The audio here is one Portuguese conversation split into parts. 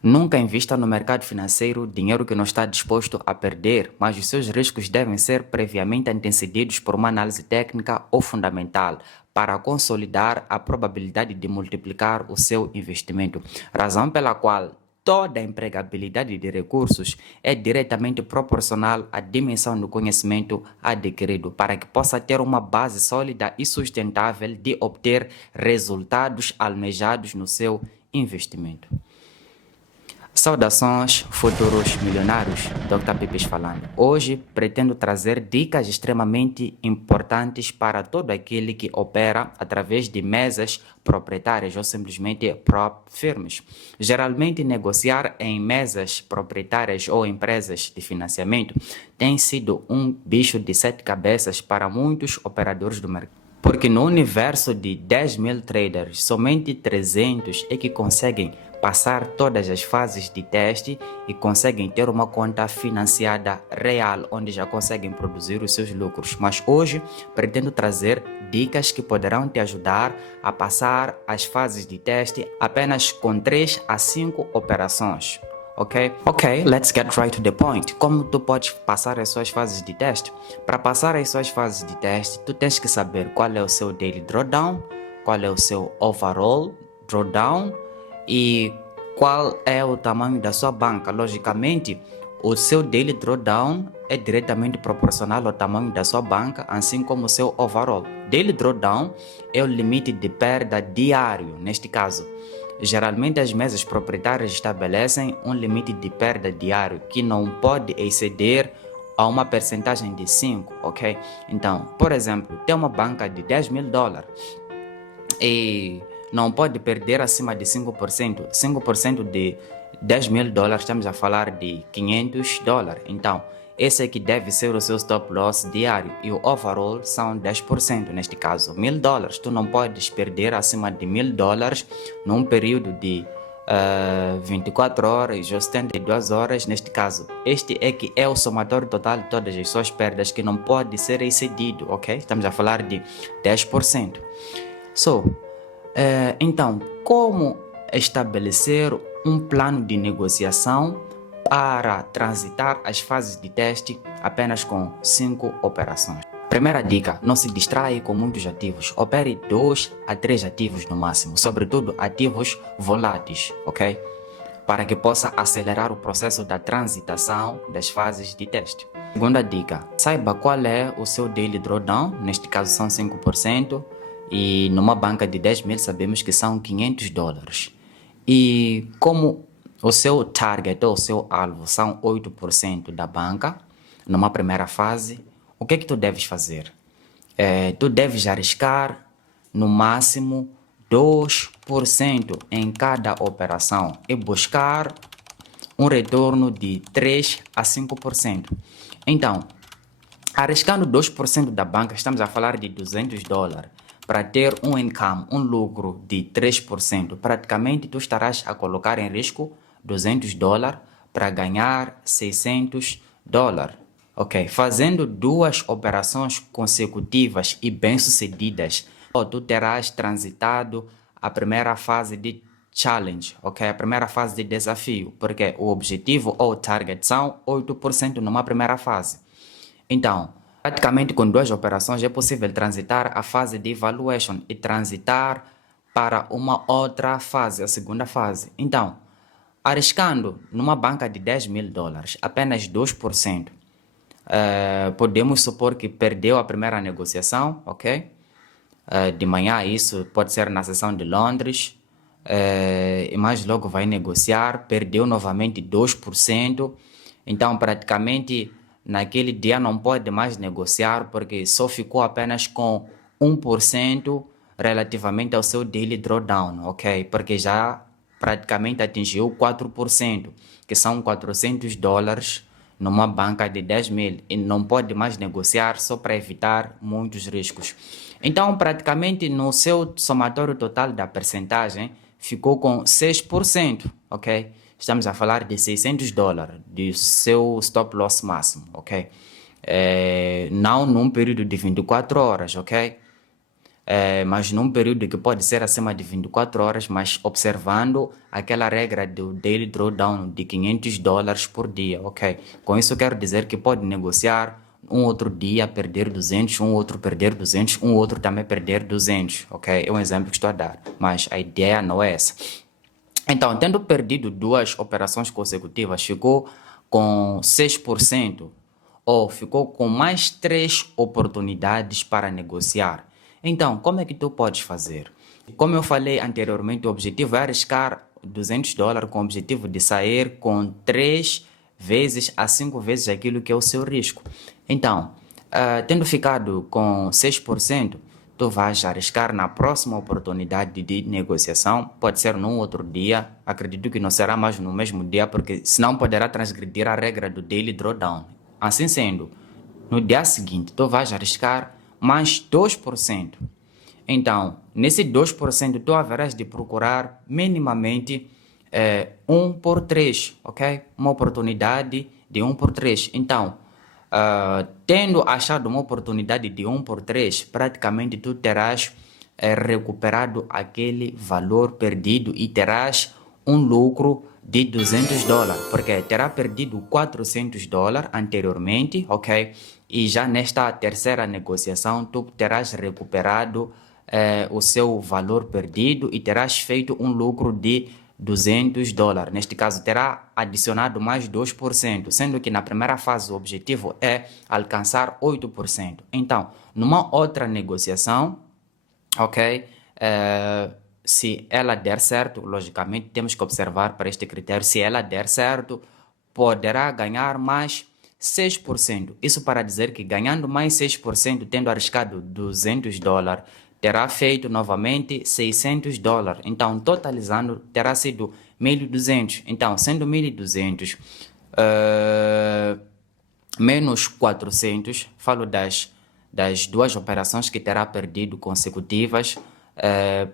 Nunca invista no mercado financeiro dinheiro que não está disposto a perder, mas os seus riscos devem ser previamente antecedidos por uma análise técnica ou fundamental para consolidar a probabilidade de multiplicar o seu investimento. Razão pela qual toda a empregabilidade de recursos é diretamente proporcional à dimensão do conhecimento adquirido, para que possa ter uma base sólida e sustentável de obter resultados almejados no seu investimento. Saudações, futuros milionários, Dr. Pipis falando. Hoje pretendo trazer dicas extremamente importantes para todo aquele que opera através de mesas proprietárias ou simplesmente prop firms. Geralmente, negociar em mesas proprietárias ou empresas de financiamento tem sido um bicho de sete cabeças para muitos operadores do mercado. Porque no universo de 10 mil traders, somente 300 é que conseguem passar todas as fases de teste e conseguem ter uma conta financiada real, onde já conseguem produzir os seus lucros. Mas hoje pretendo trazer dicas que poderão te ajudar a passar as fases de teste apenas com 3 a 5 operações. Ok, let's get right to the point. Como tu podes passar as suas fases de teste? Para passar as suas fases de teste, tu tens que saber qual é o seu daily drawdown, qual é o seu overall drawdown e qual é o tamanho da sua banca. Logicamente, o seu daily drawdown é diretamente proporcional ao tamanho da sua banca, assim como o seu overall. Daily drawdown é o limite de perda diário, neste caso. Geralmente as mesas proprietárias estabelecem um limite de perda diário que não pode exceder a uma percentagem de 5, ok? Então, por exemplo, tem uma banca de 10 mil dólares e não pode perder acima de 5%. 5% de 10 mil dólares, estamos a falar de 500 dólares. Então, esse é que deve ser o seu stop loss diário e o overall são 10%, neste caso, 1.000 dólares. Tu não podes perder acima de 1.000 dólares num período de 24 horas ou 72 horas, neste caso. Este é que é o somatório total de todas as suas perdas que não pode ser excedido, ok? Estamos a falar de 10%. Então, como estabelecer um plano de negociação para transitar as fases de teste apenas com 5 operações? Primeira dica, não se distraia com muitos ativos. Opere 2 a 3 ativos no máximo, sobretudo ativos voláteis, ok? Para que possa acelerar o processo da transitação das fases de teste. Segunda dica, saiba qual é o seu daily drawdown, neste caso são 5%, e numa banca de 10 mil sabemos que são 500 dólares. E como o seu target ou o seu alvo são 8% da banca, numa primeira fase, o que é que tu deves fazer? Tu deves arriscar no máximo 2% em cada operação e buscar um retorno de 3 a 5%. Então, arriscando 2% da banca, estamos a falar de 200 dólares. Para ter um income, um lucro de 3%, praticamente tu estarás a colocar em risco 200 dólares para ganhar 600 dólares. Ok, fazendo 2 operações consecutivas e bem-sucedidas, tu terás transitado a primeira fase de challenge, ok? A primeira fase de desafio, porque o objetivo ou target são 8% numa primeira fase. Então, praticamente com 2 operações é possível transitar a fase de evaluation e transitar para uma outra fase, a segunda fase. Então, arriscando numa banca de 10 mil dólares apenas 2%, podemos supor que perdeu a primeira negociação, ok? De manhã, isso pode ser na sessão de Londres, e mais logo vai negociar, perdeu novamente 2%, então praticamente naquele dia não pode mais negociar porque só ficou apenas com 1% relativamente ao seu daily drawdown, ok? Porque já praticamente atingiu 4%, que são 400 dólares numa banca de 10 mil e não pode mais negociar só para evitar muitos riscos. Então, praticamente no seu somatório total da percentagem ficou com 6%, ok? Estamos a falar de 600 dólares de seu stop loss máximo, ok? Não num período de 24 horas, ok? mas num período que pode ser acima de 24 horas, mas observando aquela regra do daily drawdown de $500 por dia, ok? Com isso eu quero dizer que pode negociar um outro dia perder 200, um outro perder 200, um outro também perder 200, ok? É um exemplo que estou a dar, mas a ideia não é essa. Então, tendo perdido 2 operações consecutivas, ficou com 6% ou ficou com mais 3 oportunidades para negociar. Então, como é que tu podes fazer? Como eu falei anteriormente, o objetivo é arriscar $200 com o objetivo de sair com 3 vezes a 5 vezes aquilo que é o seu risco. Então, tendo ficado com 6%, tu vais arriscar na próxima oportunidade de negociação, pode ser num outro dia, acredito que não será mais no mesmo dia, porque senão poderá transgredir a regra do daily drawdown. Assim sendo, no dia seguinte, tu vais arriscar mais 2%. Então, nesse 2%, tu haverás de procurar minimamente 1 por 3, ok? Uma oportunidade de 1 por 3. Então, tendo achado uma oportunidade de 1 por 3, praticamente tu terás recuperado aquele valor perdido e terás um lucro de $200, porque terá perdido $400 anteriormente, ok? E já nesta terceira negociação, tu terás recuperado o seu valor perdido e terás feito um lucro de $200. Neste caso, terá adicionado mais 2%, sendo que na primeira fase o objetivo é alcançar 8%. Então, numa outra negociação, ok? Se ela der certo, logicamente temos que observar para este critério, se ela der certo, poderá ganhar mais 6%. Isso para dizer que ganhando mais 6%, tendo arriscado $200, terá feito novamente $600. Então, totalizando, terá sido 1.200. Então, sendo 1.200 menos 400, falo das 2 operações que terá perdido consecutivas,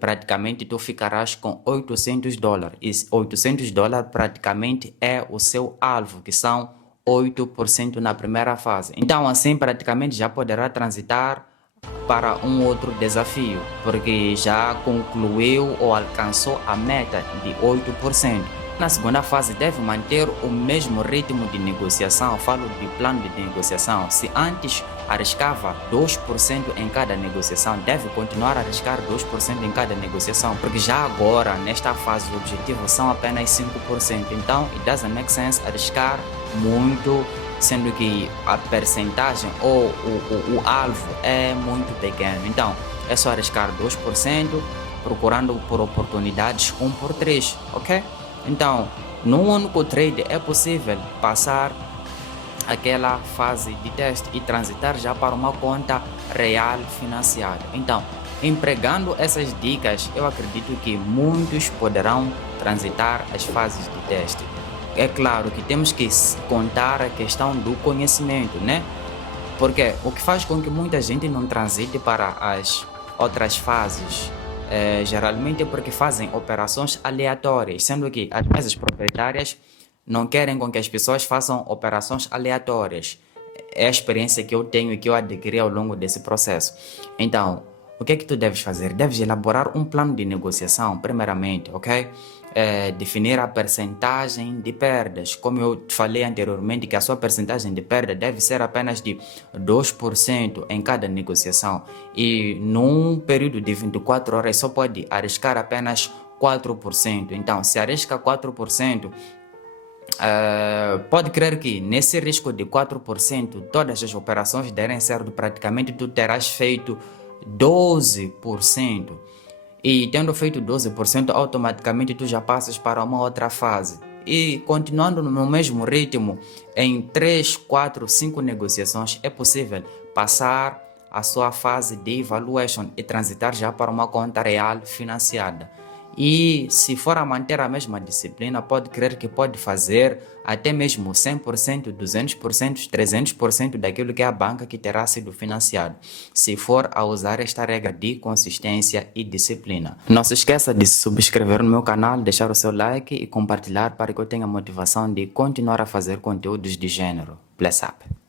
praticamente tu ficarás com $800. E $800 praticamente é o seu alvo, que são 8% na primeira fase. Então, assim, praticamente já poderá transitar para um outro desafio, porque já concluiu ou alcançou a meta de 8%. Na segunda fase, deve manter o mesmo ritmo de negociação, falo de plano de negociação. Se antes arriscava 2% em cada negociação, deve continuar a arriscar 2% em cada negociação, porque já agora, nesta fase, o objetivo são apenas 5%. Então, it doesn't make sense arriscar muito, sendo que a percentagem ou o alvo é muito pequeno. Então, é só arriscar 2%, procurando por oportunidades 1 por 3, ok? Então, num único trade é possível passar aquela fase de teste e transitar já para uma conta real financiada. Então, empregando essas dicas, eu acredito que muitos poderão transitar as fases de teste. É claro que temos que contar a questão do conhecimento, né? Porque o que faz com que muita gente não transite para as outras fases geralmente é porque fazem operações aleatórias, sendo que as empresas proprietárias não querem com que as pessoas façam operações aleatórias. É a experiência que eu tenho e que eu adquiri ao longo desse processo. Então, o que é que tu deves fazer? Deves elaborar um plano de negociação, primeiramente, ok? Definir a percentagem de perdas. Como eu te falei anteriormente, que a sua percentagem de perda deve ser apenas de 2% em cada negociação. E num período de 24 horas só pode arriscar apenas 4%. Então, se arrisca 4%, pode crer que nesse risco de 4%, todas as operações derem certo, praticamente tu terás feito 12%. E tendo feito 12%, automaticamente tu já passas para uma outra fase. E continuando no mesmo ritmo, em 3, 4, 5 negociações, é possível passar a sua fase de evaluation e transitar já para uma conta real financiada. E se for a manter a mesma disciplina, pode crer que pode fazer até mesmo 100%, 200%, 300% daquilo que é a banca que terá sido financiado, se for a usar esta regra de consistência e disciplina. Não se esqueça de se subscrever no meu canal, deixar o seu like e compartilhar para que eu tenha motivação de continuar a fazer conteúdos de gênero. Bless up!